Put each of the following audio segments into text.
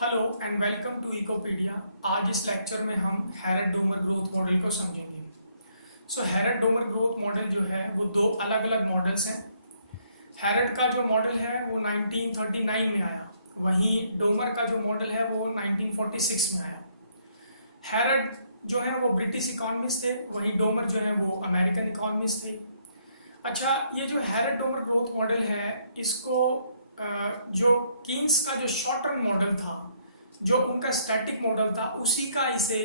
Hello and welcome to Ecopedia. आज इस lecture में हम हैरेट डोमर ग्रोथ मॉडल को समझेंगे। हैरेट डोमर ग्रोथ मॉडल जो है वो दो अलग अलग मॉडल्स हैं। हैरेट का जो मॉडल है वो 1939 में आया, वहीं डोमर का जो मॉडल है वो 1946 में आया। हैरेट जो है वो ब्रिटिश इकोनॉमिस्ट थे, वहीं डोमर जो है वो अमेरिकन इकोनॉमिस्ट थे। अच्छा, ये जो हैरेट डोमर ग्रोथ मॉडल है इसको जो कीन्स का जो शॉर्ट टर्म मॉडल था, जो उनका स्टैटिक मॉडल था, उसी का इसे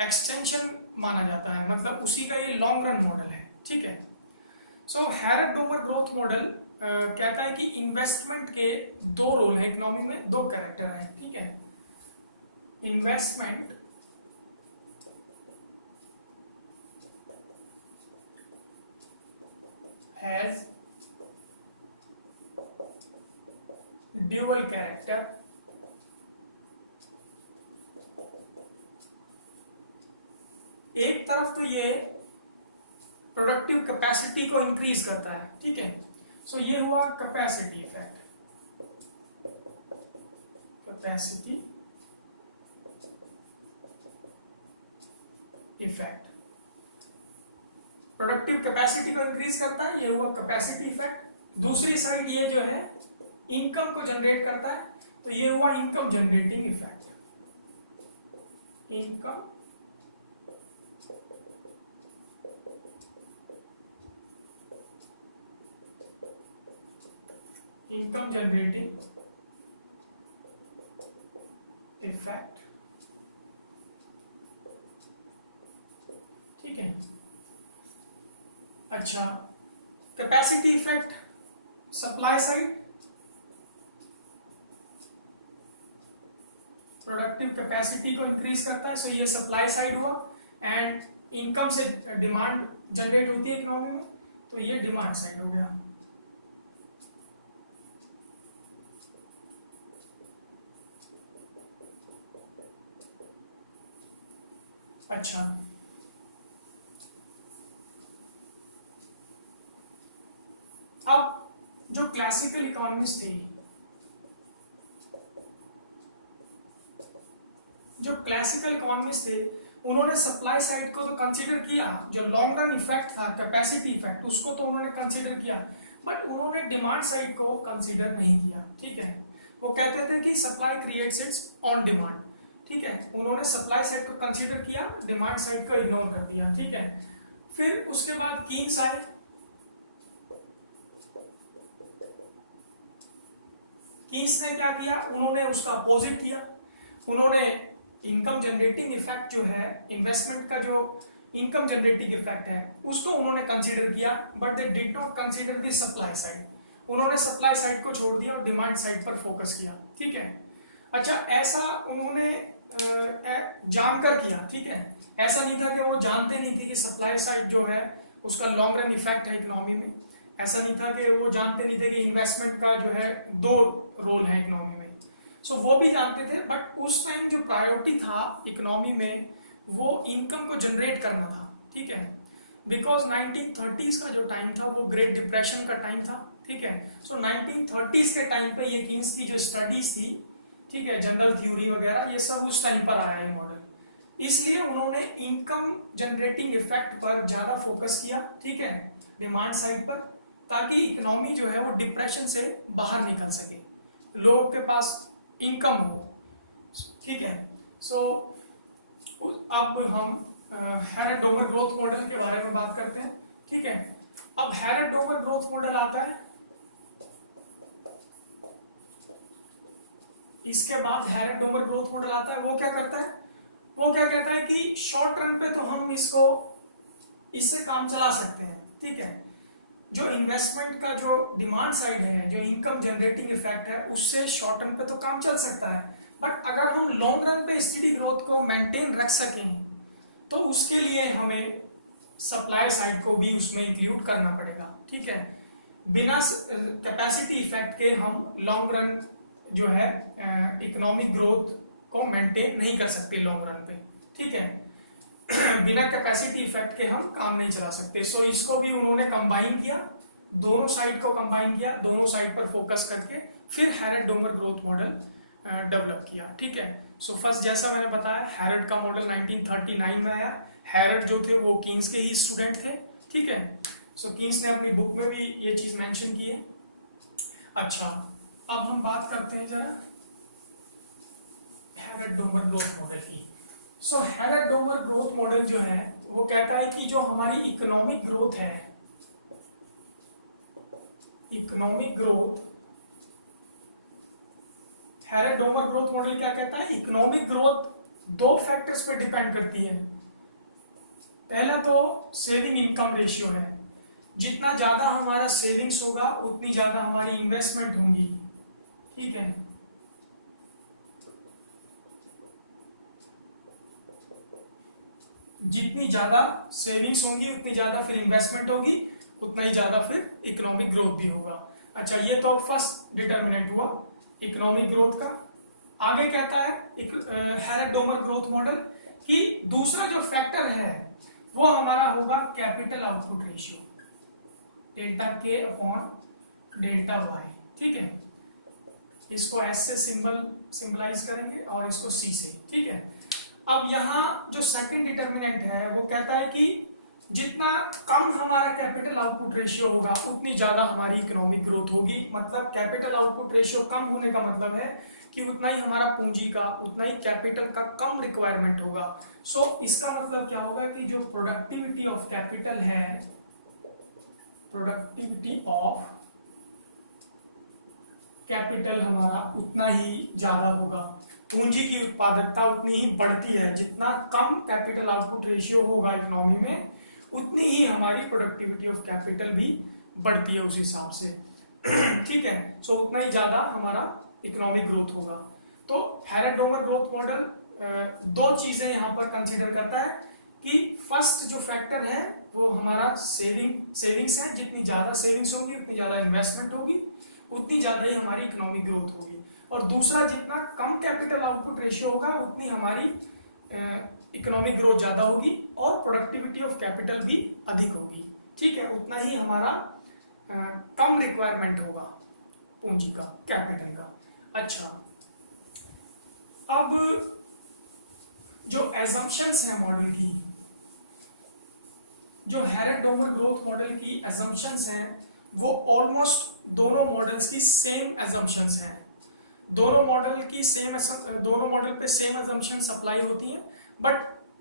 एक्सटेंशन माना जाता है, मतलब उसी का ये लॉन्ग रन मॉडल है। ठीक है। हैरेट डोमर ग्रोथ मॉडल कहता है कि इन्वेस्टमेंट के दो रोल है इकोनॉमी में, दो कैरेक्टर है। ठीक है। Investment has dual character. एक तरफ तो ये प्रोडक्टिव कैपेसिटी को इंक्रीज करता है। ठीक है। ये हुआ capacity effect. Capacity effect productive capacity को इंक्रीज करता है, ये हुआ कैपेसिटी इफेक्ट। दूसरी साइड ये जो है इनकम को जनरेट करता है, तो ये हुआ income generating effect. Income generating effect. ठीक है। अच्छा, capacity effect supply side, productive capacity को इंक्रीज करता है, ये सप्लाई साइड हुआ। एंड इनकम से डिमांड जनरेट होती है इकोनॉमी में, तो ये डिमांड साइड हो गया। अच्छा, अब जो क्लासिकल इकोनॉमिस्ट थे, उन्होंने सप्लाई साइड को तो कंसीडर किया, जो लॉन्ग रन इफेक्ट था कैपेसिटी इफेक्ट, उसको तो उन्होंने कंसीडर किया, बट उन्होंने डिमांड साइड को कंसीडर नहीं किया। ठीक है। वो कहते थे कि supply creates it's on demand. ठीक है। उन्होंने सप्लाई साइड को कंसीडर किया, डिमांड साइड को इग्नोर कर दिया। ठीक है। फिर उसके बाद कीन्स आए। कीन्स ने क्या किया, उन्होंने उसका अपोजिट किया। उन्होंने इनकम जनरेटिंग इफेक्ट जो है, इन्वेस्टमेंट का जो इनकम जनरेटिंग इफेक्ट है, उसको उन्होंने कंसीडर किया, but they did not consider the supply side. उन्होंने सप्लाई साइड को छोड़ दिया और डिमांड साइड पर फोकस किया। ठीक है। अच्छा, ऐसा उन्होंने जानकर किया। ठीक है। ऐसा नहीं था कि वो जानते नहीं थे कि सप्लाई साइड जो है उसका लॉन्ग रन इफेक्ट है इकोनॉमी में। ऐसा नहीं था कि वो जानते नहीं थे कि इन्वेस्टमेंट का जो है दो रोल है इकोनॉमी में। वो भी जानते थे, बट उस टाइम जो प्रायोरिटी था इकोनॉमी में वो इनकम को जनरेट करना था। ठीक है। बिकॉज 1930s का जो टाइम था वो ग्रेट डिप्रेशन का टाइम था। ठीक है। 1930s के टाइम पे ये कीन्स की जो स्टडीज थी, ठीक है, जनरल थ्योरी वगैरह, ये सब उस टाइम पर आया है मॉडल। इसलिए उन्होंने इनकम जनरेटिंग इफेक्ट पर ज्यादा फोकस किया। ठीक है, डिमांड साइड पर, ताकि इकोनॉमी जो है वो डिप्रेशन से बाहर निकल सके, लोगों के पास इनकम हो। ठीक है। अब हम हैरेट डोमर ग्रोथ मॉडल के बारे में बात करते हैं। ठीक है। अब हैरेट डोमर ग्रोथ मॉडल आता है, इसके बाद हैरेट डोमर ग्रोथ मॉडल आता है। वो क्या करता है, वो क्या कहता है कि शॉर्ट रन पे तो हम इससे काम चला सकते हैं। ठीक है। जो इन्वेस्टमेंट का जो डिमांड साइड है, जो इनकम जनरेटिंग इफेक्ट है, उससे शॉर्ट रन पे तो काम चल सकता है, बट अगर हम लॉन्ग रन पे स्टेडी ग्रोथ को मेंटेन रख सकें तो उसके लिए हमें सप्लाई साइड को भी उसमें इंक्लूड करना पड़ेगा। ठीक है। बिना कैपेसिटी इफेक्ट के हम लॉन्ग रन जो है इकोनॉमिक ग्रोथ को मेंटेन नहीं कर सकते लॉन्ग रन पे। ठीक है। बिना कैपेसिटी इफेक्ट के हम काम नहीं चला सकते। इसको भी उन्होंने कंबाइन किया, दोनों साइड को कंबाइन किया, दोनों साइड पर फोकस करके फिर Harrett Domar growth model develop किया। ठीक है, सो फर्स्ट जैसा मैंने बताया हैरड का मॉडल 1939 में आया। हैरड जो थे वो कीन्स के ही स्टूडेंट थे। ठीक है, सो कीन्स ने अपनी बुक में भी ये चीज मेंशन की है। अच्छा, अब हम बात करते हैं जरा हैरड डोमर ग्रोथ मॉडल की। So Harrod Domar growth model जो है वो कहता है कि जो हमारी इकोनॉमिक ग्रोथ है, economic growth, Harrod Domar growth model क्या कहता है, इकोनॉमिक ग्रोथ दो फैक्टर्स पे डिपेंड करती है। पहला तो सेविंग इनकम रेशियो है, जितना ज्यादा हमारा सेविंग्स होगा उतनी ज्यादा हमारी इन्वेस्टमेंट होंगी। ठीक है, जितनी ज्यादा सेविंग्स होंगी उतनी ज्यादा फिर इन्वेस्टमेंट होगी, उतना ही ज्यादा फिर इकोनॉमिक ग्रोथ भी होगा। अच्छा, ये तो फर्स्ट डिटर्मिनेंट हुआ इकोनॉमिक ग्रोथ का। आगे कहता है हैरड डोमर ग्रोथ मॉडल कि दूसरा जो फैक्टर है वो हमारा होगा capital output ratio, delta K upon delta Y. ठीक है, इसको एस से सिंबलाइज करेंगे और इसको सी से। ठीक है, अब यहाँ जो सेकंड डिटर्मिनेंट है वो कहता है कि जितना कम हमारा कैपिटल आउटपुट रेशियो होगा उतनी ज्यादा हमारी इकोनॉमिक ग्रोथ होगी। मतलब कैपिटल आउटपुट रेशियो कम होने का मतलब है कि उतना ही हमारा पूंजी का, उतना ही कैपिटल का कम रिक्वायरमेंट होगा। सो इसका मतलब क्या होगा कि जो प्रोडक्टिविटी ऑफ कैपिटल है, प्रोडक्टिविटी ऑफ कैपिटल हमारा उतना ही ज्यादा होगा, पूंजी की उत्पादकता उतनी ही बढ़ती है। जितना कम कैपिटल आउटपुट रेशियो होगा इकोनॉमी में उतनी ही हमारी प्रोडक्टिविटी ऑफ कैपिटल भी बढ़ती है उस हिसाब से। ठीक है, सो उतना ही ज्यादा हमारा इकोनॉमिक ग्रोथ होगा। तो हैरड डोमर ग्रोथ मॉडल दो चीजें यहाँ पर कंसीडर करता है कि फर्स्ट जो फैक्टर है वो हमारा सेविंग्स है, जितनी ज्यादा सेविंग्स होगी उतनी ज्यादा इन्वेस्टमेंट होगी, उतनी ज्यादा ही हमारी इकोनॉमिक ग्रोथ होगी। और दूसरा, जितना कम कैपिटल आउटपुट रेशियो होगा उतनी हमारी इकोनॉमिक ग्रोथ ज्यादा होगी और प्रोडक्टिविटी ऑफ कैपिटल भी अधिक होगी। ठीक है, उतना ही हमारा कम रिक्वायरमेंट होगा पूंजी का, कैपिटल का। अच्छा, अब जो एजम्पशंस है मॉडल की, जो हैरड डोमर ग्रोथ मॉडल की एजम्पशंस हैं वो ऑलमोस्ट दोनों मॉडल्स की सेम एजम्पशंस हैं। दोनों मॉडल पे सेम एजम्पशंस अप्लाई होती हैं, बट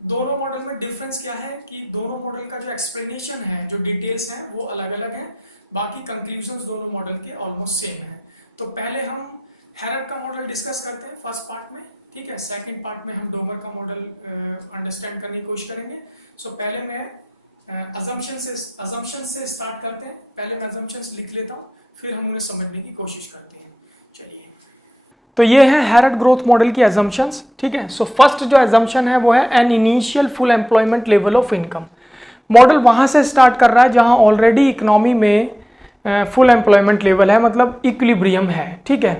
दोनों मॉडल में डिफरेंस क्या है कि दोनों मॉडल का जो एक्सप्लेनेशन है, जो डिटेल्स हैं वो अलग अलग हैं, बाकी कंक्लूजन्स दोनों मॉडल के ऑलमोस्ट सेम हैं। तो पहले हम हैरड का मॉडल डिस्कस करते हैं फर्स्ट पार्ट में। ठीक है, सेकंड पार्ट में हम डोमर का मॉडल अंडरस्टैंड करने की कोशिश करेंगे। सो पहले मैं assumption से स्टार्ट करते हैं। पहले मैं assumptions लिख लेता हूँ, फिर हम उन्हें समझने की कोशिश करते हैं। चलिए, तो ये है हैरड ग्रोथ मॉडल की assumptions। ठीक है, सो फर्स्ट जो assumption है वो है an initial full employment level of income. Model वहां से स्टार्ट कर रहा है जहां ऑलरेडी इकोनॉमी में फुल एम्प्लॉयमेंट लेवल है, मतलब इक्विलिब्रियम है। ठीक है,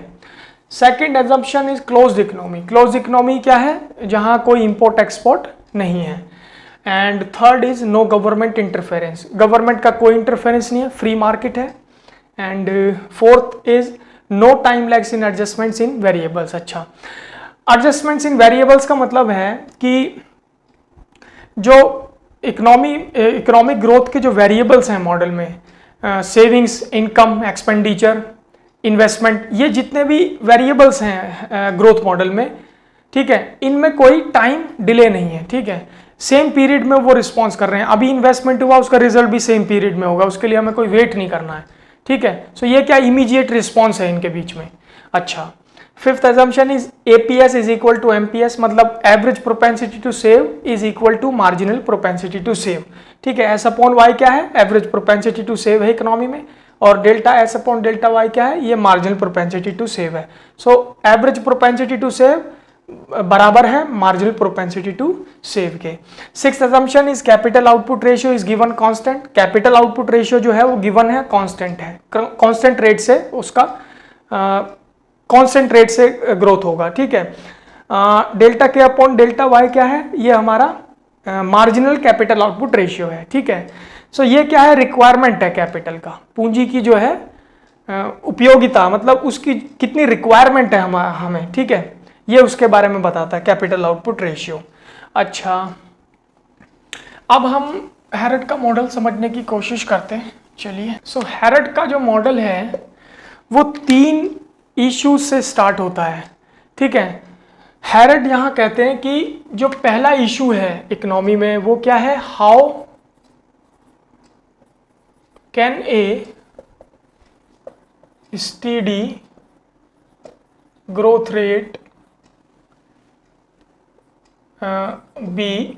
second assumption is closed economy. Closed economy क्या है, जहां कोई इंपोर्ट एक्सपोर्ट नहीं है। And third is no government interference, government का कोई इंटरफेरेंस नहीं है, फ्री मार्केट है। And fourth is no time lags in adjustments in variables. अच्छा, एडजस्टमेंट्स इन वेरिएबल्स का मतलब है कि जो इकोनॉमिक ग्रोथ के जो वेरिएबल्स हैं मॉडल में, सेविंग्स, इनकम, एक्सपेंडिचर, इन्वेस्टमेंट, ये जितने भी वेरिएबल्स हैं ग्रोथ मॉडल में, ठीक है, इनमें कोई टाइम डिले नहीं है। ठीक है, सेम पीरियड में वो रिस्पॉन्स कर रहे हैं। अभी इन्वेस्टमेंट हुआ, उसका रिजल्ट भी सेम पीरियड में होगा, उसके लिए हमें कोई वेट नहीं करना है। ठीक है, सो ये क्या इमीडिएट रिस्पॉन्स है इनके बीच में। अच्छा, fifth assumption is APS is equal to MPS, मतलब average propensity to save is equal to marginal propensity to save. ठीक है, एस अपॉन वाई क्या है, एवरेज प्रोपेंसिटी टू सेव है इकोनॉमी में, और delta S upon delta Y क्या है, ये मार्जिनल प्रोपेंसिटी टू सेव है। So average propensity to save बराबर है मार्जिनल प्रोपेंसिटी टू सेव के। Sixth assumption is capital output ratio is given constant. Capital output ratio जो है वो गिवन है, कांस्टेंट है, कांस्टेंट रेट से उसका कांस्टेंट रेट से ग्रोथ होगा। ठीक है, delta K upon delta Y क्या है, ये हमारा मार्जिनल कैपिटल आउटपुट रेशियो है। ठीक है, सो ये क्या है, रिक्वायरमेंट है कैपिटल का, पूंजी की जो है उपयोगिता, मतलब उसकी कितनी रिक्वायरमेंट है हमें, ठीक है, ये उसके बारे में बताता है कैपिटल आउटपुट रेशियो। अच्छा, अब हम हैरट का मॉडल समझने की कोशिश करते हैं। चलिए, सो हैरट का जो मॉडल है वो 3 इश्यूज से स्टार्ट होता है, ठीक है। हैरट यहाँ कहते हैं कि जो पहला इशू है इकोनॉमी में वो क्या है, how can a steady growth rate be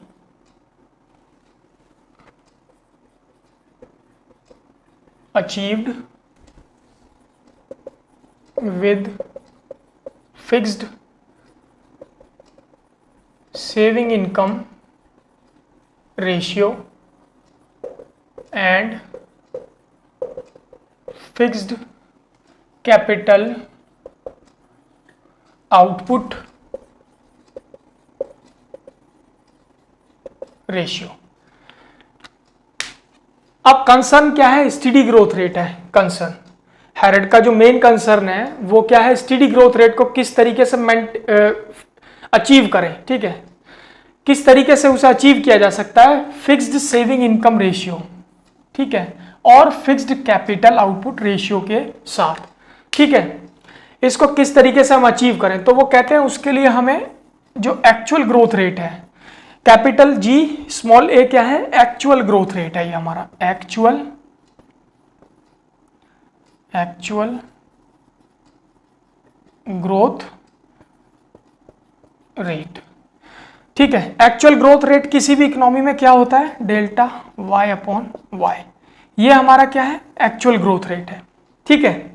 achieved with fixed saving income ratio and fixed capital output ratio। अब कंसर्न क्या है, स्टेडी ग्रोथ रेट है कंसर्न। हैरट का जो मेन कंसर्न है वो क्या है, स्टेडी ग्रोथ रेट को किस तरीके से अचीव करें, ठीक है, किस तरीके से उसे अचीव किया जा सकता है, फिक्स्ड सेविंग इनकम रेशियो, ठीक है, और फिक्स्ड कैपिटल आउटपुट रेशियो के साथ, ठीक है। इसको किस तरीके से हम अचीव करें, तो वो कहते हैं उसके लिए हमें जो एक्चुअल ग्रोथ रेट है, कैपिटल जी स्मॉल ए क्या है, एक्चुअल ग्रोथ रेट है ये हमारा, एक्चुअल ग्रोथ रेट, ठीक है। एक्चुअल ग्रोथ रेट किसी भी इकोनॉमी में क्या होता है, डेल्टा वाई अपॉन वाई, ये हमारा क्या है, एक्चुअल ग्रोथ रेट है, ठीक है।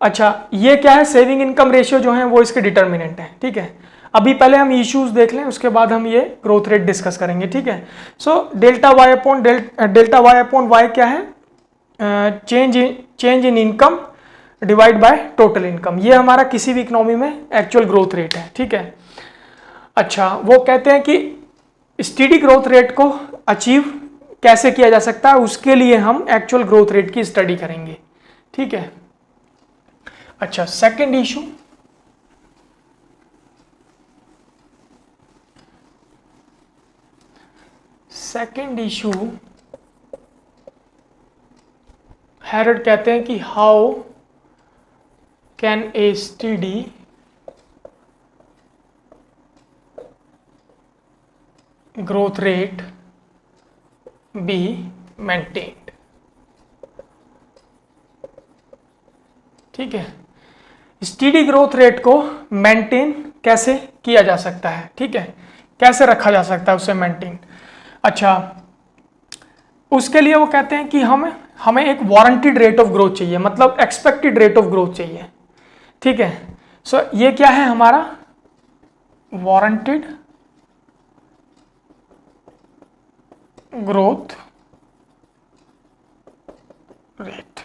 अच्छा, ये क्या है, सेविंग इनकम रेशियो जो है वो इसके डिटर्मिनेंट है, ठीक है। अभी पहले हम इश्यूज देख लें, उसके बाद हम ये ग्रोथ रेट डिस्कस करेंगे, ठीक है। So delta Y upon Y क्या है, change in income divide by total income, ये हमारा किसी भी इकोनॉमी में एक्चुअल ग्रोथ रेट है, ठीक है। अच्छा, वो कहते हैं कि स्टेडी ग्रोथ रेट को अचीव कैसे किया जा सकता है, उसके लिए हम एक्चुअल ग्रोथ रेट की स्टडी करेंगे, ठीक है। अच्छा, सेकंड इशू, हैरट कहते हैं कि how can a steady growth rate be maintained, ठीक है। स्टेडी ग्रोथ रेट को मेंटेन कैसे किया जा सकता है, ठीक है, कैसे रखा जा सकता है उसे मेंटेन। अच्छा, उसके लिए वो कहते हैं कि हमें एक वारंटेड रेट ऑफ ग्रोथ चाहिए, मतलब एक्सपेक्टेड रेट ऑफ ग्रोथ चाहिए, ठीक है। सो ये क्या है हमारा, वारंटेड ग्रोथ रेट,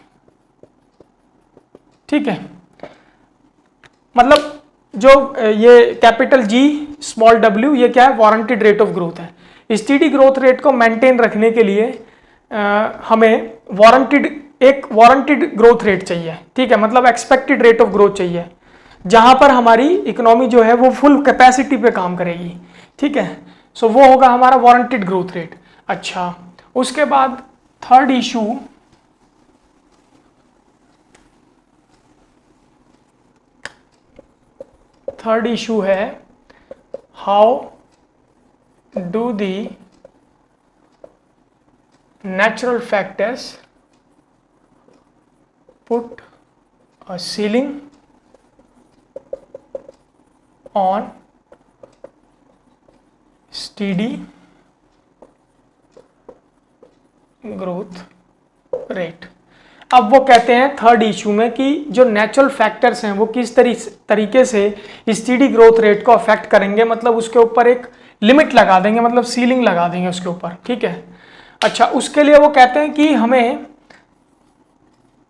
ठीक है। मतलब जो ये कैपिटल जी स्मॉल डब्ल्यू, ये क्या है, वारंटेड रेट ऑफ ग्रोथ है। स्टेडी ग्रोथ रेट को मेंटेन रखने के लिए हमें एक वारंटेड ग्रोथ रेट चाहिए, ठीक है, मतलब एक्सपेक्टेड रेट ऑफ ग्रोथ चाहिए, जहां पर हमारी इकोनॉमी जो है वो फुल कैपेसिटी पे काम करेगी, ठीक है। सो वो होगा हमारा वारंटेड ग्रोथ रेट। अच्छा, उसके बाद थर्ड इशू है, how do the natural factors put a ceiling on steady growth rate। अब वो कहते हैं थर्ड इशू में कि जो नेचुरल फैक्टर्स हैं वो किस तरीके से स्टेडी ग्रोथ रेट को अफेक्ट करेंगे, मतलब उसके ऊपर एक लिमिट लगा देंगे, मतलब सीलिंग लगा देंगे उसके ऊपर, ठीक है। अच्छा, उसके लिए वो कहते हैं कि हमें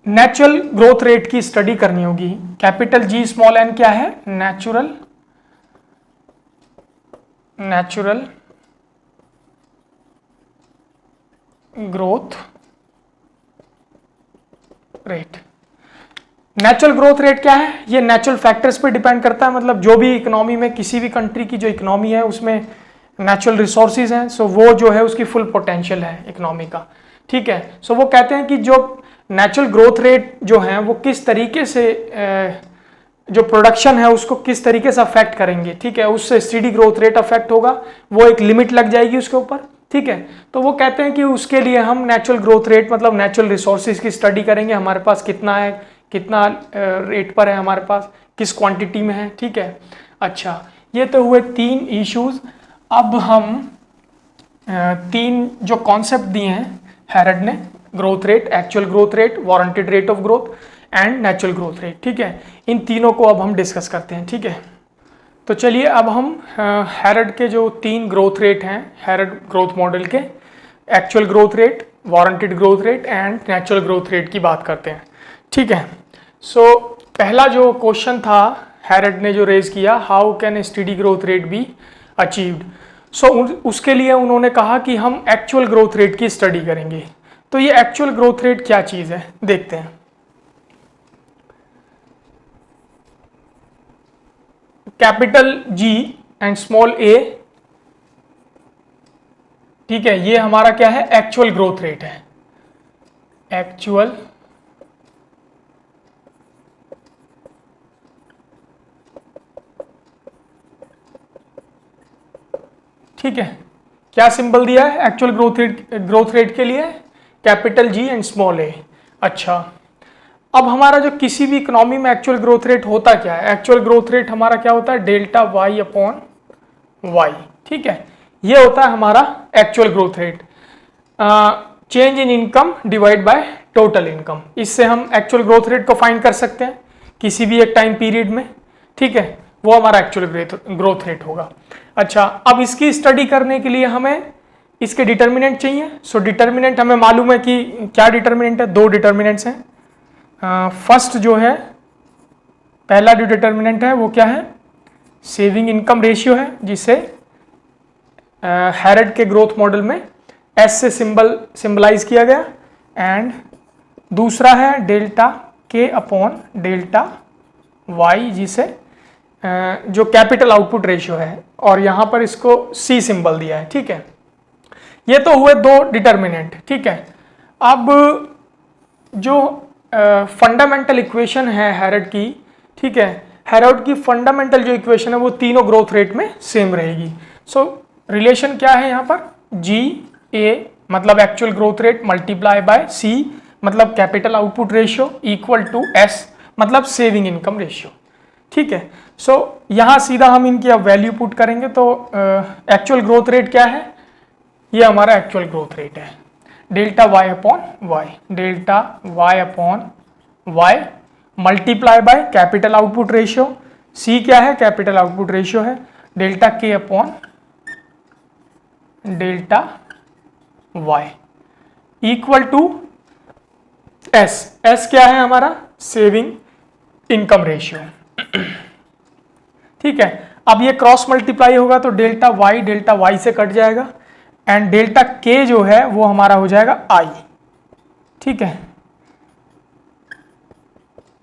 नेचुरल ग्रोथ रेट की स्टडी करनी होगी। कैपिटल जी स्मॉल एन क्या है, natural growth rate, natural growth rate क्या है? ये नेचुरल फैक्टर्स पे डिपेंड करता है, मतलब जो भी इकोनॉमी में, किसी भी कंट्री की जो इकोनॉमी है उसमें नेचुरल रिसोर्सेज हैं, सो वो जो है उसकी फुल पोटेंशियल है इकोनॉमी का, ठीक है। सो वो कहते हैं कि जो नेचुरल ग्रोथ रेट जो है वो किस तरीके से जो प्रोडक्शन है उसको किस तरीके से अफेक्ट करेंगे, ठीक है, उससे स्टेडी ग्रोथ रेट अफेक्ट होगा, वो एक लिमिट लग जाएगी उसके ऊपर, ठीक है। तो वो कहते हैं कि उसके लिए हम नेचुरल ग्रोथ रेट मतलब नेचुरल रिसोर्सेज की स्टडी करेंगे, हमारे पास कितना है, कितना रेट पर है हमारे पास, किस क्वांटिटी में है, ठीक है। अच्छा, ये तो हुए 3 इश्यूज। अब हम 3 जो कॉन्सेप्ट दिए हैं हैरड ने, growth rate, actual growth rate, warranted rate of growth and natural growth rate, ठीक है, इन तीनों को अब हम डिस्कस करते हैं, ठीक है। तो चलिए अब हम हैरड के जो 3 ग्रोथ रेट हैं हैरड ग्रोथ मॉडल के, actual growth rate, warranted growth rate and natural growth rate की बात करते हैं, ठीक है। सो पहला जो क्वेश्चन था हैरड ने जो रेज किया, how can steady growth rate be achieved. So उसके लिए उन्होंने कहा कि हम एक्चुअल ग्रोथ रेट की स्टडी करेंगे। तो ये एक्चुअल ग्रोथ रेट क्या चीज़ है देखते हैं। कैपिटल जी एंड स्मॉल ए, ठीक है, ये हमारा क्या है, एक्चुअल ग्रोथ रेट है, एक्चुअल ठीक है। क्या सिंबल दिया है एक्चुअल ग्रोथ रेट के लिए, कैपिटल जी एंड स्मॉल ए। अच्छा, अब हमारा जो किसी भी इकोनॉमी में एक्चुअल ग्रोथ रेट होता क्या है, एक्चुअल ग्रोथ रेट हमारा क्या होता है, डेल्टा वाई अपॉन वाई, ठीक है, ये होता है हमारा actual growth rate. Change in income divide by total income, इससे हम एक्चुअल ग्रोथ रेट को फाइंड कर सकते हैं किसी भी एक टाइम पीरियड में, ठीक है, वो हमारा एक्चुअल ग्रोथ रेट होगा। अच्छा, अब इसकी स्टडी करने के लिए हमें इसके डिटर्मिनेंट चाहिए। सो डिटर्मिनेंट हमें मालूम है कि क्या डिटर्मिनेंट है, 2 डिटर्मिनेंट्स हैं। फर्स्ट जो है, पहला जो डिटर्मिनेंट है वो क्या है, सेविंग इनकम रेशियो है, जिसे हैरड के ग्रोथ मॉडल में एस से सिंबलाइज किया गया, एंड दूसरा है delta K upon delta Y, जिसे जो कैपिटल आउटपुट रेशियो है, और यहां पर इसको सी सिंबल दिया है, ठीक है। ये तो हुए 2 डिटर्मिनेंट, ठीक है। अब जो फंडामेंटल इक्वेशन है हैरड की, ठीक है, हैरड की फंडामेंटल जो इक्वेशन है वो तीनों ग्रोथ रेट में सेम रहेगी। सो रिलेशन क्या है यहाँ पर, जी ए मतलब actual growth rate multiply by C मतलब capital output ratio equal to S मतलब सेविंग इनकम रेशियो, ठीक है। सो यहाँ सीधा हम इनकी अब वैल्यू पुट करेंगे, तो एक्चुअल ग्रोथ रेट क्या है, ये हमारा एक्चुअल ग्रोथ रेट है, delta Y upon Y, delta Y upon Y multiply by capital output ratio, C क्या है, कैपिटल आउटपुट रेशियो है, delta K upon delta Y equal to S, S क्या है हमारा, सेविंग इनकम रेशियो, ठीक है। अब ये क्रॉस मल्टीप्लाई होगा तो डेल्टा वाई से कट जाएगा, एंड डेल्टा के जो है वो हमारा हो जाएगा आई, ठीक है।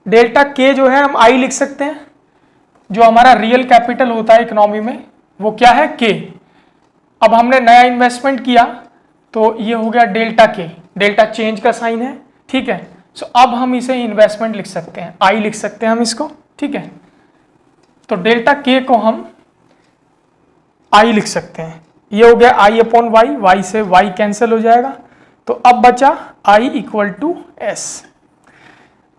डेल्टा के जो है हम आई लिख सकते हैं, जो हमारा रियल कैपिटल होता है इकोनॉमी में वो क्या है, के। अब हमने नया इन्वेस्टमेंट किया तो ये हो गया डेल्टा के, डेल्टा चेंज का साइन है, ठीक है। सो अब हम इसे इन्वेस्टमेंट लिख सकते हैं, आई लिख सकते हैं हम इसको, ठीक है। तो डेल्टा के को हम आई लिख सकते हैं, ये हो गया आई अपॉन वाई, वाई से वाई कैंसिल हो जाएगा, तो अब बचा आई इक्वल टू एस।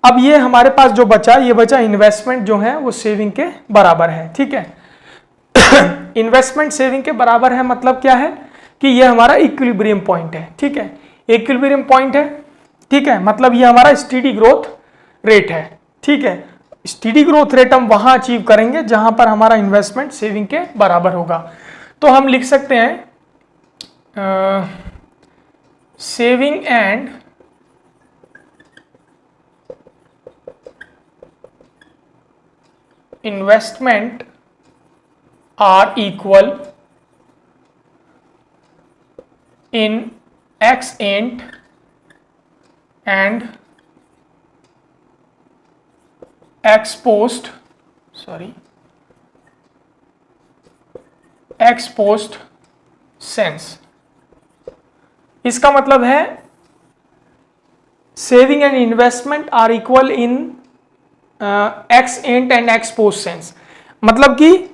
अब ये हमारे पास जो बचा, ये बचा इन्वेस्टमेंट जो है वो सेविंग के बराबर है, ठीक है। इन्वेस्टमेंट सेविंग के बराबर है मतलब क्या है कि ये हमारा इक्विलिब्रियम पॉइंट है, ठीक है, इक्विलिब्रियम पॉइंट है, ठीक है, मतलब ये हमारा स्टेडी ग्रोथ रेट है, ठीक है। स्टेडी ग्रोथ रेट हम वहां अचीव करेंगे जहां पर हमारा इन्वेस्टमेंट सेविंग के बराबर होगा। तो हम लिख सकते हैं saving and investment are equal in ex ant and ex post sense. इसका मतलब है saving and investment are equal in ex ante and ex post sense. मतलब कि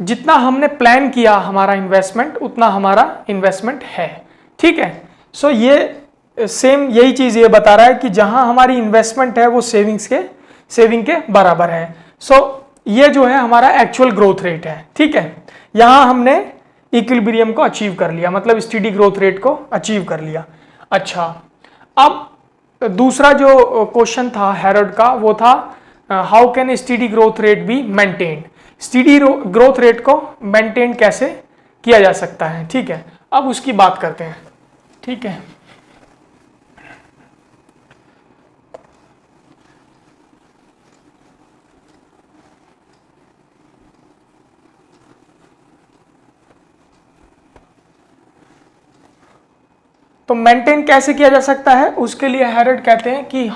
जितना हमने प्लान किया हमारा इन्वेस्टमेंट उतना हमारा इन्वेस्टमेंट है। ठीक है, सो ये सेम यही चीज ये बता रहा है कि जहां हमारी इन्वेस्टमेंट है वो सेविंग के बराबर है। सो ये जो है हमारा एक्चुअल ग्रोथ रेट है। ठीक है, यहां हमने इक्विलिब्रियम को अचीव कर लिया, मतलब स्टेडी ग्रोथ रेट को अचीव कर लिया। अच्छा, अब दूसरा जो क्वेश्चन था हैरोल्ड का वो था how can steady growth rate be maintained. Steady growth rate को मेंटेन कैसे किया जा सकता है। ठीक है, अब उसकी बात करते हैं। ठीक है, तो मेंटेन कैसे किया जा सकता है उसके लिए हैरोल्ड कहते हैं कि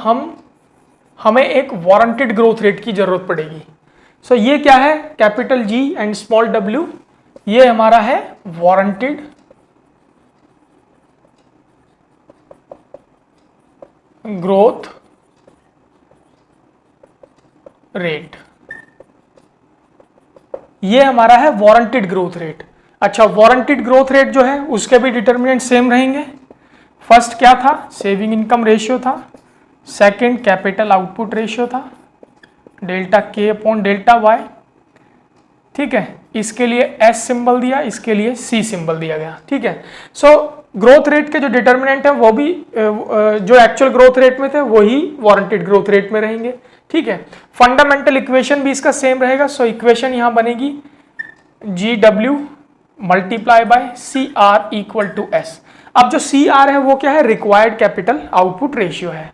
हमें एक वारंटेड ग्रोथ रेट की जरूरत पड़ेगी। सो ये क्या है, capital G and small W, ये हमारा है वारंटेड ग्रोथ रेट। ये हमारा है वारंटेड ग्रोथ रेट। अच्छा, वारंटेड ग्रोथ रेट जो है उसके भी डिटर्मिनेंट सेम रहेंगे। फर्स्ट क्या था, सेविंग इनकम रेशियो था। सेकंड कैपिटल आउटपुट रेशियो था, delta K upon delta Y. ठीक है, इसके लिए एस सिंबल दिया, इसके लिए सी सिंबल दिया गया। ठीक है, सो ग्रोथ रेट के जो डिटर्मिनेंट है वो भी जो एक्चुअल ग्रोथ रेट में थे वही वारंटेड ग्रोथ रेट में रहेंगे। ठीक है, फंडामेंटल इक्वेशन भी इसका सेम रहेगा। सो इक्वेशन यहां बनेगी G W multiply by C R equal to S. अब जो सी आर है वो क्या है, रिक्वायर्ड कैपिटल आउटपुट रेशियो है।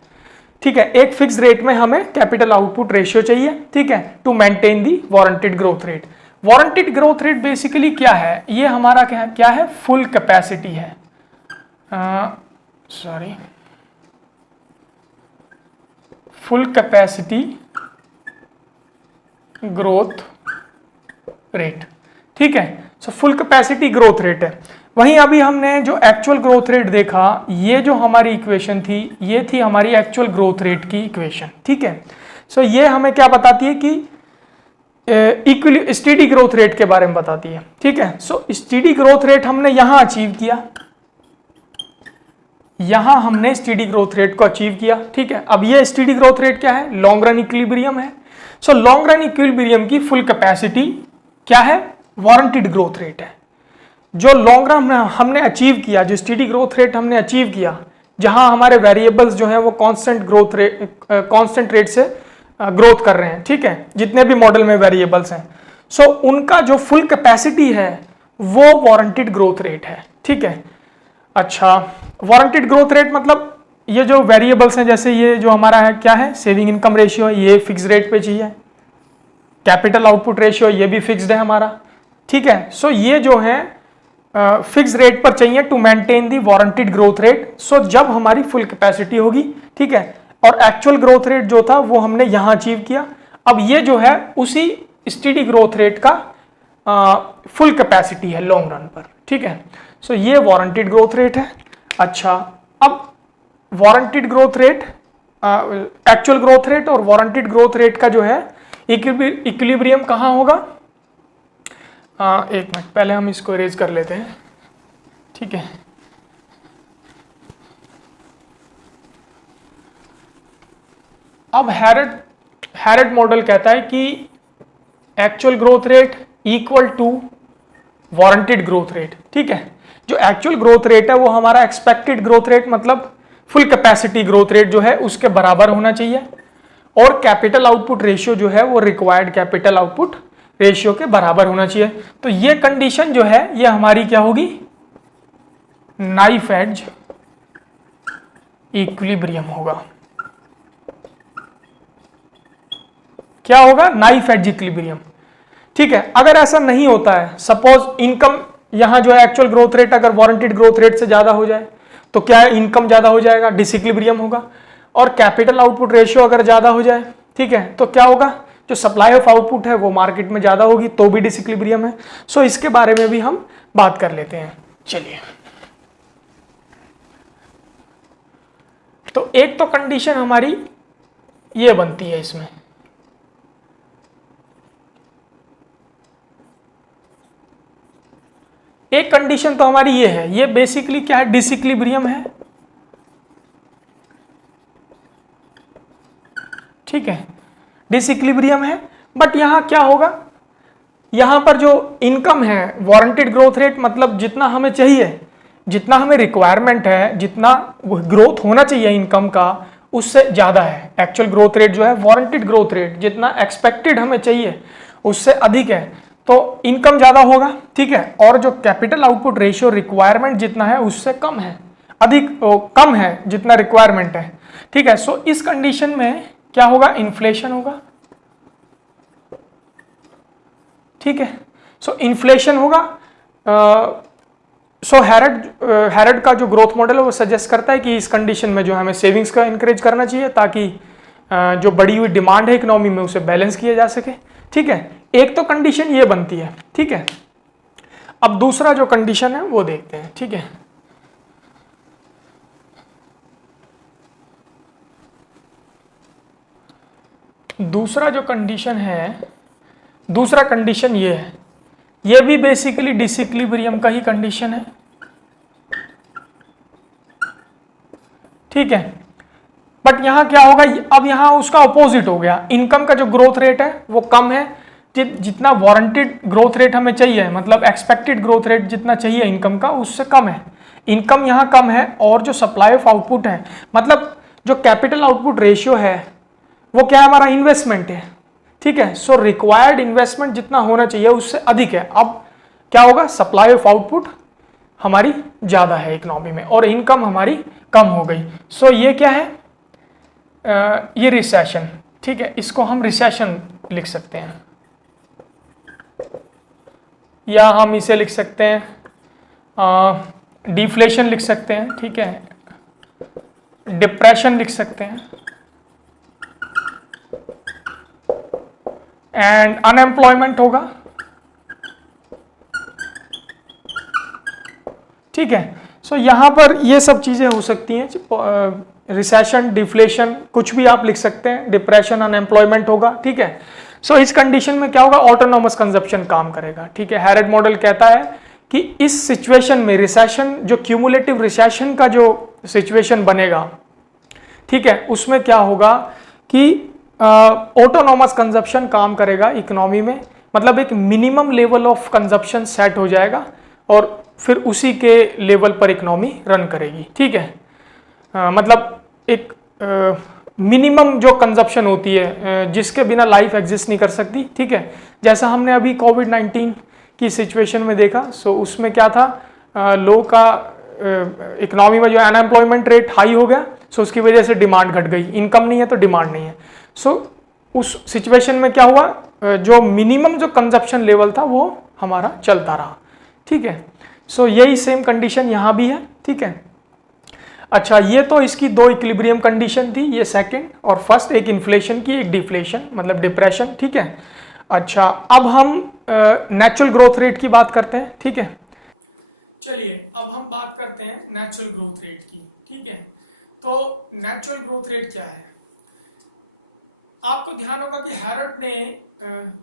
ठीक है, एक फिक्स रेट में हमें कैपिटल आउटपुट रेशियो चाहिए। ठीक है, to maintain the warranted growth rate. Warranted growth rate basically क्या है, ये हमारा क्या है, फुल कैपेसिटी है। Full capacity growth rate. ठीक है, so full capacity growth rate है। वहीं अभी हमने जो एक्चुअल ग्रोथ रेट देखा, ये जो हमारी इक्वेशन थी ये थी हमारी एक्चुअल ग्रोथ रेट की इक्वेशन। ठीक है, सो ये हमें क्या बताती है कि स्टेडी ग्रोथ रेट के बारे में बताती है। ठीक है, सो स्टेडी ग्रोथ रेट हमने यहां अचीव किया, यहां हमने स्टेडी ग्रोथ रेट को अचीव किया। ठीक है, अब ये स्टेडी ग्रोथ रेट क्या है, लॉन्ग रन इक्विलिब्रियम है। सो लॉन्ग रन इक्विलिब्रियम की फुल कैपेसिटी क्या है, वारंटेड ग्रोथ रेट है। जो लॉन्ग रन हमने अचीव किया, जो स्टेडी ग्रोथ रेट हमने अचीव किया, जहां हमारे वेरिएबल्स जो हैं वो कांस्टेंट रेट से ग्रोथ कर रहे हैं। ठीक है, जितने भी मॉडल में वेरिएबल्स हैं, सो उनका जो फुल कैपेसिटी है वो वारंटेड ग्रोथ रेट है। ठीक है, अच्छा, वारंटेड ग्रोथ रेट मतलब ये जो वेरिएबल्स हैं, जैसे ये जो हमारा है क्या है, सेविंग इनकम रेशियो, ये फिक्स रेट पे चाहिए। कैपिटल आउटपुट रेशियो ये भी फिक्स्ड है हमारा। ठीक है, सो ये जो है फिक्स रेट पर चाहिए to maintain the warranted growth rate. So जब हमारी फुल कैपेसिटी होगी, ठीक है, और एक्चुअल ग्रोथ रेट जो था वो हमने यहां अचीव किया। अब ये जो है उसी स्टेडी ग्रोथ रेट का फुल कैपेसिटी है लॉन्ग रन पर। ठीक है, सो ये वारंटेड ग्रोथ रेट है। अच्छा, अब warranted growth rate, actual growth rate और वारंटेड ग्रोथ रेट का जो है इक्विलिब्रियम कहां होगा। एक मिनट, पहले हम इसको इरेज कर लेते हैं। ठीक है, अब हैरोल्ड मॉडल कहता है कि actual growth rate equal to warranted growth rate. ठीक है, जो एक्चुअल ग्रोथ रेट है वो हमारा एक्सपेक्टेड ग्रोथ रेट मतलब फुल कैपेसिटी ग्रोथ रेट जो है उसके बराबर होना चाहिए, और कैपिटल आउटपुट रेशियो जो है वो रिक्वायर्ड कैपिटल आउटपुट रेशियो के बराबर होना चाहिए। तो ये कंडीशन जो है ये हमारी क्या होगी, नाइफ एज इक्विलिब्रियम होगा। क्या होगा, नाइफ एज इक्विलिब्रियम। ठीक है, अगर ऐसा नहीं होता है, सपोज इनकम यहां जो है एक्चुअल ग्रोथ रेट अगर वारंटेड ग्रोथ रेट से ज्यादा हो जाए तो क्या है, इनकम ज्यादा हो जाएगा, डिसइक्विलिब्रियम होगा। और कैपिटल आउटपुट रेशियो अगर ज्यादा हो जाए, ठीक है, तो क्या होगा, जो सप्लाई ऑफ आउटपुट है वो मार्केट में ज्यादा होगी तो भी डिसइक्विलिब्रियम है। सो इसके बारे में भी हम बात कर लेते हैं। चलिए, तो एक तो कंडीशन हमारी ये बनती है इसमें, एक कंडीशन तो हमारी ये है, ये बेसिकली क्या है, डिसइक्विलिब्रियम है, ठीक है, डिसइक्विलिब्रियम है। बट यहां क्या होगा, यहां पर जो इनकम है, वारंटेड ग्रोथ रेट, मतलब जितना हमें चाहिए, जितना हमें रिक्वायरमेंट है, जितना ग्रोथ होना चाहिए इनकम का, उससे ज्यादा है। एक्चुअल ग्रोथ रेट जो है, वारंटेड ग्रोथ रेट जितना एक्सपेक्टेड हमें चाहिए उससे अधिक है, तो इनकम ज्यादा होगा, ठीक है। और जो कैपिटल आउटपुट रेशियो रिक्वायरमेंट जितना है उससे कम है, अधिक कम है जितना रिक्वायरमेंट है, ठीक है। सो इस कंडीशन में क्या होगा, इन्फ्लेशन होगा, ठीक है। सो इन्फ्लेशन होगा। सो हैरड का जो ग्रोथ मॉडल है वो सजेस्ट करता है कि इस कंडीशन में जो हमें सेविंग्स का इंकरेज करना चाहिए ताकि जो बढ़ी हुई डिमांड है इकोनॉमी में उसे बैलेंस किया जा सके, ठीक है। एक तो कंडीशन ये बनती है, ठीक है। अब दूसरा जो कंडीशन है वो देखते हैं, ठीक है। दूसरा जो कंडीशन है, दूसरा कंडीशन ये है, ये भी बेसिकली डिसइक्विलिब्रियम का ही कंडीशन है, ठीक है। बट यहां क्या होगा, अब यहां उसका अपोजिट हो गया, इनकम का जो ग्रोथ रेट है वो कम है, जितना वारंटेड ग्रोथ रेट हमें चाहिए, मतलब एक्सपेक्टेड ग्रोथ रेट जितना चाहिए इनकम का उससे कम है, इनकम यहां कम है। और जो सप्लाई ऑफ आउटपुट है, मतलब जो कैपिटल आउटपुट रेशियो है वो क्या है, हमारा इन्वेस्टमेंट है, ठीक है। सो रिक्वायर्ड इन्वेस्टमेंट जितना होना चाहिए उससे अधिक है। अब क्या होगा, सप्लाई ऑफ आउटपुट हमारी ज्यादा है इकोनॉमी में और इनकम हमारी कम हो गई। सो ये क्या है, ये रिसेशन, ठीक है। इसको हम रिसेशन लिख सकते हैं, या हम इसे लिख सकते हैं डिफ्लेशन लिख सकते हैं, ठीक है, डिप्रेशन लिख सकते हैं, एंड अनएम्प्लॉयमेंट होगा, ठीक है। सो यहां पर ये सब चीजें हो सकती हैं, रिसेशन, डिफ्लेशन, कुछ भी आप लिख सकते हैं, डिप्रेशन, अनएम्प्लॉयमेंट होगा, ठीक है। सो इस कंडीशन में क्या होगा, ऑटोनोमस कंजप्शन काम करेगा, ठीक है। हैरड मॉडल कहता है कि इस सिचुएशन में रिसेशन, जो क्यूमुलेटिव रिसेशन का जो सिचुएशन बनेगा, ठीक है, उसमें क्या होगा कि ऑटोनोमस कंजप्शन काम करेगा इकोनॉमी में, मतलब एक minimum level of consumption set हो जाएगा और फिर उसी के लेवल पर इकोनॉमी रन करेगी, ठीक है। मतलब एक मिनिमम जो कंजप्शन होती है जिसके बिना लाइफ एग्जिस्ट नहीं कर सकती, ठीक है। जैसा हमने अभी कोविड-19 की सिचुएशन में देखा, सो उसमें क्या था, लोगों का इकोनॉमी में जो अनएम्प्लॉयमेंट रेट हाई हो गया, सो उसकी वजह से डिमांड घट गई, इनकम नहीं है तो डिमांड नहीं है। सो उस सिचुएशन में क्या हुआ, जो मिनिमम जो कंजप्शन लेवल था वो हमारा चलता रहा, ठीक है। सो यही सेम कंडीशन यहाँ भी है, ठीक है। अच्छा, ये तो इसकी दो इक्विलिब्रियम कंडीशन थी, ये सेकंड और फर्स्ट, एक इन्फ्लेशन की, एक डिफ्लेशन मतलब डिप्रेशन, ठीक है। अच्छा, अब हम नेचुरल ग्रोथ रेट की बात करते हैं, ठीक है। चलिए, अब हम बात करते हैं नेचुरल ग्रोथ रेट की, ठीक है। तो नेचुरल ग्रोथ रेट क्या है, आपको ध्यान होगा कि हैरड ने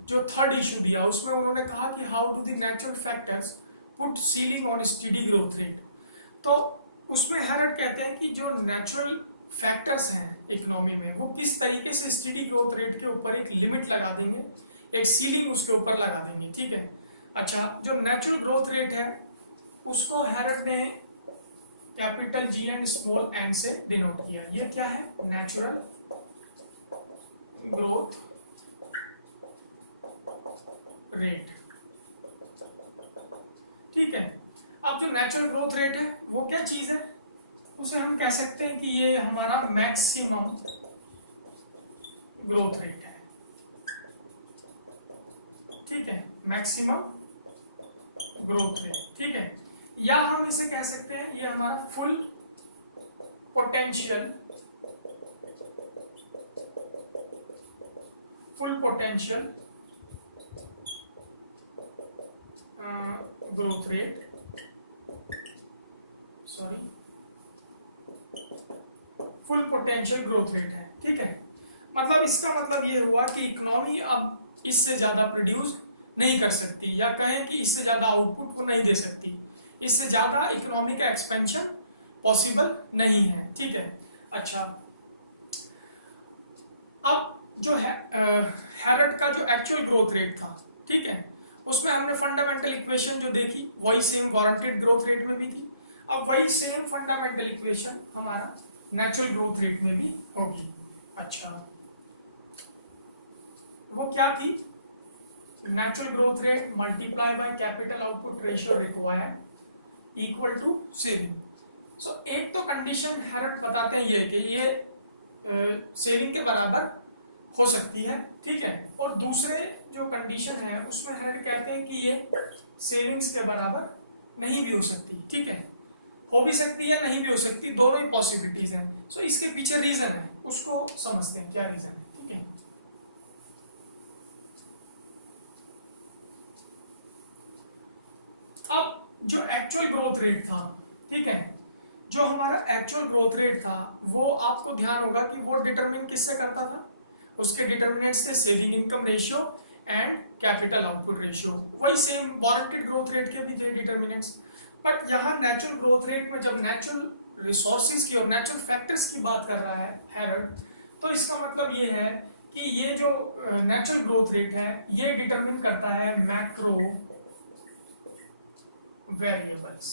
जो थर्ड इशू दिया उसमें उन्होंने कहा कि how do the natural factors put ceiling on steady growth rate. तो उसमें हैरड कहते हैं कि जो नेचुरल फैक्टर्स हैं इकोनॉमी में वो किस तरीके से स्टेडी ग्रोथ रेट के ऊपर एक लिमिट लगा देंगे, एक सीलिंग उसके ऊपर लगा देंगे, ठीक है। अच्छा, जो नेचुरल ग्रोथ रेट है उसको हैरड ने capital G and small N से डिनोट किया। ये क्या है, नेचुरल ग्रोथ रेट, ठीक है। अब जो नेचुरल ग्रोथ रेट है वो क्या चीज है, उसे हम कह सकते हैं कि ये हमारा मैक्सिमम ग्रोथ रेट है, ठीक है, मैक्सिमम ग्रोथ रेट, ठीक है। या हम इसे कह सकते हैं ये हमारा full potential full potential growth rate, sorry full potential growth rate है, ठीक है। मतलब इसका मतलब ये हुआ कि इकोनॉमी अब इससे ज्यादा प्रोड्यूस नहीं कर सकती, या कहें कि इससे ज्यादा आउटपुट वो नहीं दे सकती, इससे ज्यादा इकोनॉमी का एक्सपेंशन पॉसिबल नहीं है, ठीक है। अच्छा, अब जो है हैरड का जो एक्चुअल ग्रोथ रेट था, ठीक है, उसमें हमने फंडामेंटल इक्वेशन जो देखी वही सेम वारंटेड ग्रोथ रेट में भी थी। अब वही सेम फंडामेंटल इक्वेशन हमारा नेचुरल ग्रोथ रेट में भी होगी। अच्छा, वो क्या थी? Natural growth rate multiply by capital output ratio required equal to saving. So एक तो कंडीशन हैरड बताते हैं ये कि ये सेविंग के बराबर हो सकती है, ठीक है, और दूसरे जो कंडीशन है उसमें हैरड कहते हैं कि ये सेविंग्स के बराबर नहीं भी हो सकती, ठीक है, हो भी सकती है नहीं भी हो सकती, दोनों ही पॉसिबिलिटीज हैं। सो इसके पीछे रीजन है, उसको समझते हैं क्या रीजन है, ठीक है। अब जो एक्चुअल ग्रोथ रेट था, ठीक है, जो हमारा एक्चुअल ग्रोथ रेट था वो आपको ध्यान होगा कि वो डिटरमिन किससे करता था? उसके डिटरमिनेंट्स थे saving income ratio and capital output ratio, वही सेम वारंटेड ग्रोथ रेट के भी थे डिटरमिनेंट्स। बट यहाँ नेचुरल ग्रोथ रेट में जब नेचुरल रिसोर्सेज की और नेचुरल फैक्टर्स की बात कर रहा है हैरड, तो इसका मतलब ये है कि ये जो नेचुरल ग्रोथ रेट है ये डिटरमिन करता है macro variables,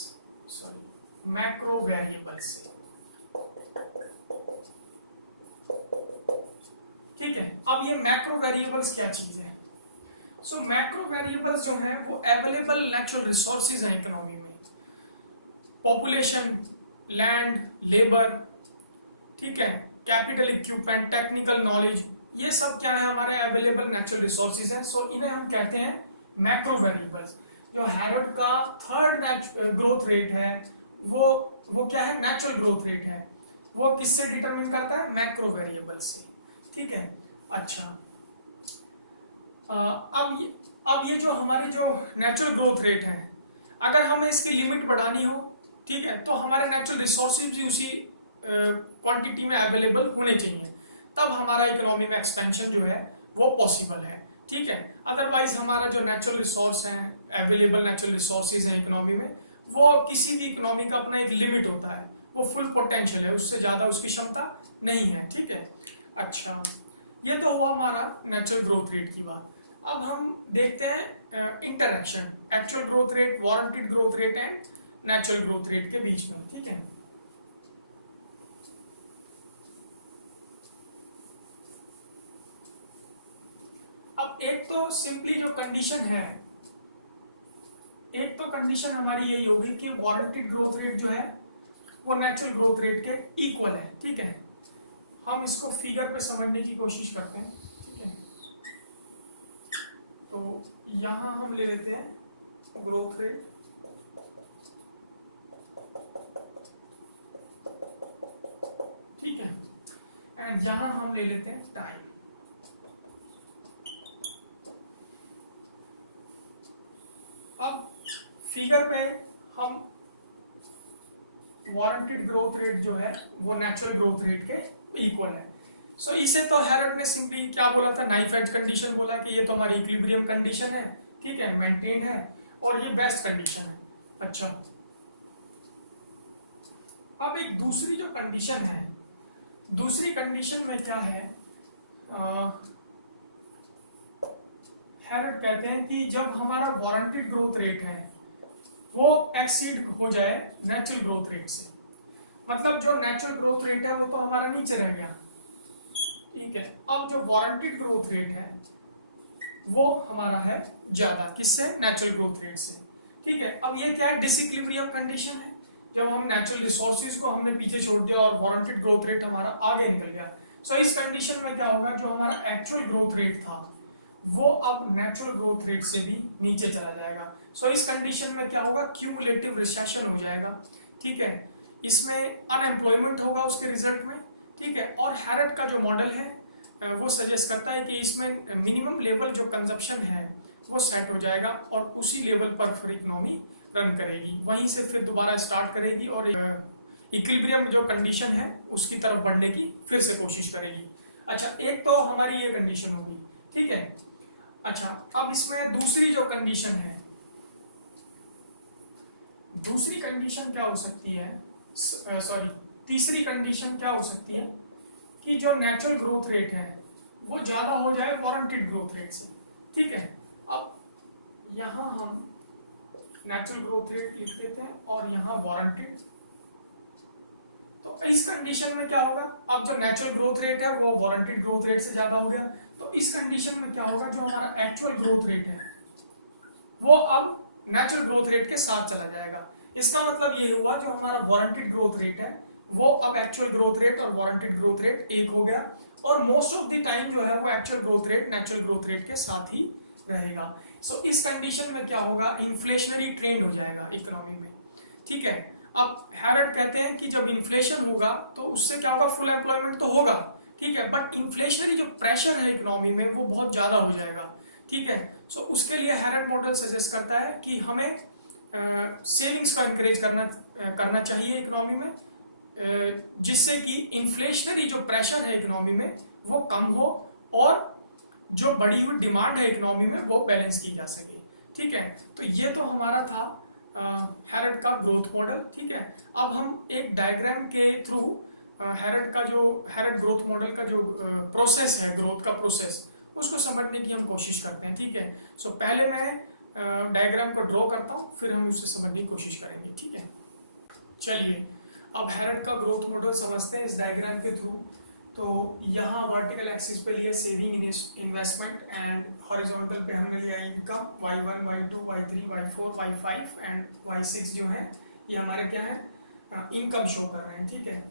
sorry macro variables, ठीक है। अब ये मैक्रो वेरिएबल्स क्या चीज है? सो मैक्रो वेरिएबल्स जो हैं वो अवेलेबल नेचुरल रिसोर्सेज हैं इकोनॉमी में, पॉपुलेशन, लैंड, लेबर, ठीक है, कैपिटल इक्विपमेंट, टेक्निकल नॉलेज, ये सब क्या है? हमारे अवेलेबल नेचुरल रिसोर्सेज हैं। सो इन्हें हम कहते हैं मैक्रो वेरिएबल्स। जो हैरड का थर्ड ग्रोथ रेट है वो क्या है? नेचुरल ग्रोथ रेट है। वो किससे डिटरमिन करता है? मैक्रो वेरिएबल से, ठीक है। अच्छा, अब ये जो हमारी जो नेचुरल ग्रोथ रेट है, अगर हमें इसकी लिमिट बढ़ानी हो, ठीक है, तो हमारे नेचुरल रिसोर्सेज भी उसी क्वांटिटी में अवेलेबल होने चाहिए, तब हमारा इकोनॉमी में एक्सपेंशन जो है वो पॉसिबल है, ठीक है। अदरवाइज हमारा जो नेचुरल रिसोर्स है, अवेलेबल नेचुरल रिसोर्सेज है इकोनॉमी में, वो किसी भी इकोनॉमी का अपना एक लिमिट होता है, वो फुल पोटेंशियल है, उससे ज्यादा उसकी क्षमता नहीं है, ठीक है। अच्छा, ये तो हुआ हमारा नेचुरल ग्रोथ रेट की बात। अब हम देखते हैं interaction actual growth rate, warranted growth rate and natural growth rate के बीच में, ठीक है। अब एक तो सिंपली जो कंडीशन है, एक तो कंडीशन हमारी यही होगी कि वारंटेड ग्रोथ रेट जो है वो नेचुरल ग्रोथ रेट के इक्वल है, ठीक है। हम इसको फिगर पे समझने की कोशिश करते हैं, ठीक है। तो यहां हम ले लेते हैं ग्रोथ रेट, ठीक है, एंड यहां हम ले लेते हैं टाइम। अब फिगर पे हम वारंटेड ग्रोथ रेट जो है वो नेचुरल ग्रोथ रेट के इक्वल है। सो इसे तो हैरड ने सिंपली क्या बोला था? नाइफ एज कंडीशन बोला कि ये तो हमारी इक्विलिब्रियम कंडीशन है, ठीक है, मेंटेन्ड है, और ये बेस्ट कंडीशन है। अच्छा, अब एक दूसरी जो कंडीशन है, दूसरी कंडीशन में क्या है? हैरड कहते हैं कि जब हमारा वारंटेड ग्रोथ रेट है वो एक्सीड हो जाए नेचुरल ग्रोथ रेट से, मतलब जो नेचुरल ग्रोथ रेट है वो तो हमारा नीचे रह गया, ठीक है। अब जो वारंटेड ग्रोथ रेट है वो हमारा है ज्यादा, किससे? नेचुरल ग्रोथ रेट से, ठीक है। अब ये क्या है? डिसइक्विलिब्रियम कंडीशन है, जब हम नेचुरल रिसोर्सेज को हमने पीछे छोड़ दिया और वारंटेड ग्रोथ रेट हमारा आगे निकल गया। सो इस कंडीशन में क्या होगा? जो हमारा एक्चुअल ग्रोथ रेट था वो अब नेचुरल ग्रोथ रेट से भी नीचे चला जाएगा। सो इस कंडीशन में क्या होगा? क्यूमुलेटिव रिसेशन हो जाएगा, ठीक है। इसमें अनएम्प्लॉयमेंट होगा उसके रिजल्ट में, ठीक है। और हैरड का जो मॉडल है वो सजेस्ट करता है कि इसमें मिनिमम लेवल जो कंजप्शन है वो सेट हो जाएगा और उसी लेवल पर फिर इकोनॉमी रन करेगी, वहीं से फिर दोबारा स्टार्ट करेगी और इक्विलिब्रियम जो कंडीशन है उसकी तरफ बढ़ने की फिर से कोशिश करेगी। अच्छा, एक तो हमारी ये कंडीशन होगी, ठीक है। अच्छा, अब इसमें दूसरी जो कंडीशन है, दूसरी कंडीशन क्या हो सकती है, सॉरी तीसरी कंडीशन क्या हो सकती है कि जो नेचुरल ग्रोथ रेट है वो ज्यादा हो जाए वारंटेड ग्रोथ रेट से, ठीक है। अब यहां हम नेचुरल ग्रोथ रेट लिख देते हैं और यहां वारंटेड। तो इस कंडीशन में क्या होगा, अब जो नेचुरल ग्रोथ रेट है वो वारंटेड ग्रोथ रेट से ज्यादा हो गया, तो इस कंडीशन में क्या होगा, जो हमारा एक्चुअल ग्रोथ रेट है वो अब नेचुरल ग्रोथ रेट के साथ चला जाएगा। इसका मतलब ये हुआ जो हमारा वारंटेड ग्रोथ रेट है वो अब एक्चुअल ग्रोथ रेट और वारंटेड ग्रोथ रेट एक हो गया, और मोस्ट ऑफ द टाइम जो है वो actual growth rate natural growth rate के साथ ही रहेगा। सो इस कंडीशन में क्या होगा, इन्फ्लेशनरी ट्रेंड हो जाएगा इकोनॉमी में, ठीक है। अब हैरड कहते हैं कि जब इन्फ्लेशन होगा तो उससे क्या होगा, फुल एम्प्लॉयमेंट तो होगा, ठीक है, बट इन्फ्लेशनरी जो प्रेशर है इकोनॉमी में वो बहुत ज्यादा हो जाएगा, ठीक है। सो उसके लिए हैरड मॉडल सजेस्ट करता है कि हमें सेविंग्स का इंकरेज करना चाहिए इकोनॉमी में, जिससे कि इन्फ्लेशनरी जो प्रेशर है इकोनॉमी में वो कम हो और जो बढ़ी हुई डिमांड है इकोनॉमी में वो बैलेंस की जा सके, ठीक है। तो ये तो हमारा था हैरड का ग्रोथ मॉडल, ठीक है। अब हम एक डायग्राम के थ्रू हैरड ग्रोथ मॉडल का जो प्रोसेस है, ग्रोथ का प्रोसेस, उसको समझने की हम कोशिश करते हैं, ठीक है। सो पहले मैं डायग्राम को ड्रॉ करता हूँ, फिर हम उससे समझने की कोशिश करेंगे, ठीक है। चलिए अब हैरड का ग्रोथ मॉडल समझते हैं इस डायग्राम के थ्रू। तो यहाँ वर्टिकल एक्सिस पे लिया सेविंग इन्वेस्टमेंट एंड हॉरिजॉन्टल पे हमने लिया income, y1 y2 y3 y4 y5 and y6 जो है ये हमारे क्या है, इनकम शो कर रहे हैं, ठीक है।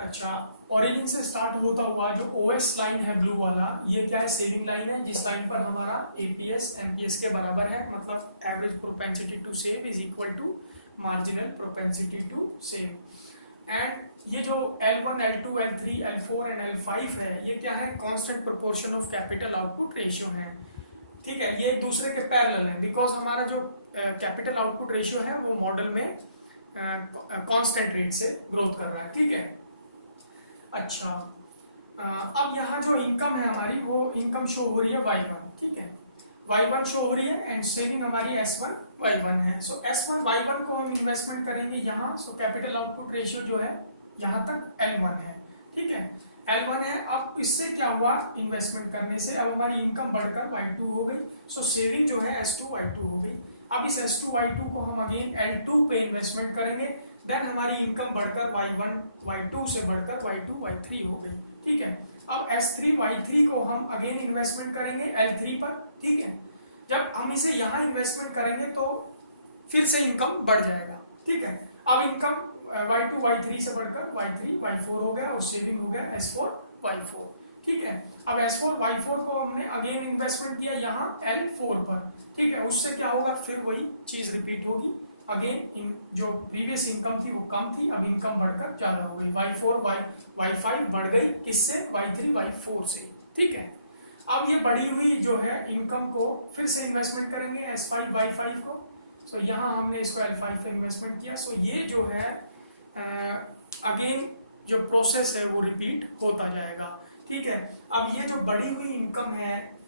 अच्छा, ओरिजिन से स्टार्ट होता हुआ जो ओएस लाइन है ब्लू वाला, ये क्या है, सेविंग लाइन है, जिस लाइन पर हमारा एपीएस एमपीएस के बराबर है, मतलब average propensity to save is equal to marginal propensity to save. And ये जो L1, L2, L3, L4 and L5 है, ये क्या है, constant proportion of capital output ratio है, ठीक है। ये एक दूसरे के पैरेलल है, बिकॉज हमारा जो कैपिटल आउटपुट रेशियो है वो मॉडल में कांस्टेंट रेट से ग्रोथ कर रहा है, ठीक है। अच्छा, अब यहाँ जो इनकम है हमारी वो इनकम शो हो रही है y1, ठीक है, y1 शो हो रही है एंड सेविंग हमारी S1 y1 है। सो S1 y1 को हम इन्वेस्टमेंट करेंगे यहाँ, सो कैपिटल आउटपुट रेशियो जो है यहाँ तक L1 है, ठीक है, L1 है। अब इससे क्या हुआ, इन्वेस्टमेंट करने से अब हमारी इनकम बढ़कर y2 हो गई, सो सेविंग जो है S2 y2 हो गई। अब इस S2 y2 को हम अगेन L2 पे इन्वेस्टमेंट करेंगे, देन हमारी इनकम बढ़कर y1 y2 से बढ़कर y2 y3 हो गई, ठीक है। अब S3 y3 को हम अगेन इन्वेस्टमेंट करेंगे L3 पर, ठीक है। जब हम इसे यहाँ इन्वेस्टमेंट करेंगे तो फिर से इनकम बढ़ जाएगा, ठीक है। अब इनकम y2 y3 से बढ़कर y3 y4 हो गया और सेविंग हो गया S4 y4, ठीक है। अब S4 y4 को हमने अगेन इन्वेस्टमेंट किया यहाँ L4 पर, ठीक है। उससे क्या होगा, फिर वही चीज रिपीट होगी, अगेन जो प्रीवियस इनकम थी वो कम थी, अब इनकम बढ़कर ज्यादा हो गई, y4 y5 बढ़ गई, किससे, y3 y4 से, ठीक है। अब ये बढ़ी हुई जो है इनकम को फिर से इन्वेस्टमेंट करेंगे S5 y5 को, सो यहाँ हमने इसको L5 पे इन्वेस्टमेंट किया, सो ये जो है अगेन जो प्रोसेस है वो रिपीट होता जाएगा, ठीक है। अब ये जो बढ़ी हुई इनकम है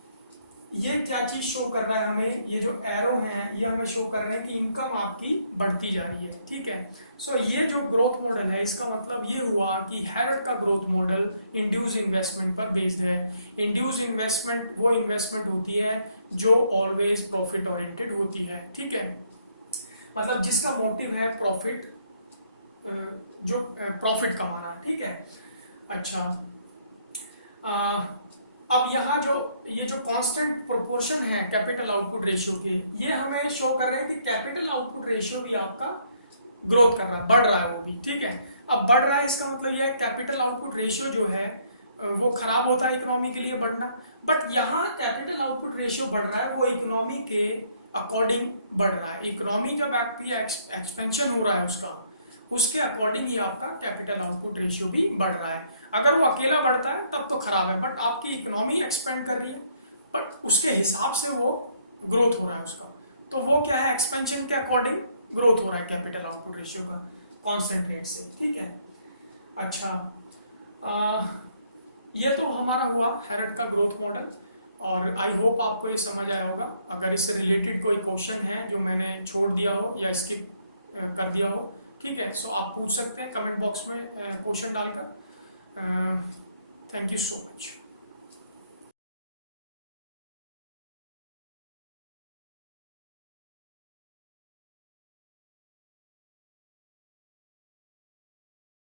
ये क्या चीज शो कर रहा है हमें, ये जो एरो है ये हमें शो कर रहे हैं कि इनकम आपकी बढ़ती जा रही है, ठीक है। सो ये जो ग्रोथ मॉडल है इसका मतलब ये हुआ कि हैरड का ग्रोथ मॉडल इंड्यूस इन्वेस्टमेंट पर बेस्ड है। इंड्यूस इन्वेस्टमेंट वो इन्वेस्टमेंट होती है जो ऑलवेज प्रॉफिट ओरिएंटेड होती है, ठीक है, मतलब जिसका मोटिव है प्रॉफिट, जो प्रॉफिट कमाना, ठीक है। अच्छा, अब यहाँ जो ये जो कांस्टेंट प्रोपोर्शन है कैपिटल आउटपुट रेशियो के, ये हमें शो कर रहे हैं कि कैपिटल आउटपुट रेशियो भी आपका ग्रोथ कर रहा है, बढ़ रहा है वो भी, ठीक है। अब बढ़ रहा है इसका मतलब यह है कैपिटल आउटपुट रेशियो जो है वो खराब होता है इकोनॉमी के लिए बढ़ना, बट यहाँ कैपिटल आउटपुट रेशियो बढ़ रहा है वो इकोनॉमी के अकॉर्डिंग बढ़ रहा है। इकोनॉमी जब आपकी एक्सपेंशन हो रहा है उसका, उसके अकॉर्डिंग ही आपका कैपिटल आउटपुट रेशियो भी बढ़ रहा है। अगर वो अकेला बढ़ता है तब तो खराब है, बट आपकी इकोनॉमी एक्सपेंड कर रही है, बट उसके हिसाब से वो ग्रोथ हो रहा है उसका, तो वो क्या है, एक्सपेंशन के अकॉर्डिंग ग्रोथ हो रहा है कैपिटल आउटपुट रेशियो का कांस्टेंट रेट से, ठीक है। अच्छा, ये तो हमारा हुआ हेरड का ग्रोथ मॉडल, और आई होप आपको ये समझ आया होगा। अगर इससे रिलेटेड कोई क्वेश्चन है जो मैंने छोड़ दिया हो या स्किप कर दिया हो, ठीक है, सो आप पूछ सकते हैं कमेंट बॉक्स में क्वेश्चन डालकर। Thank you so much.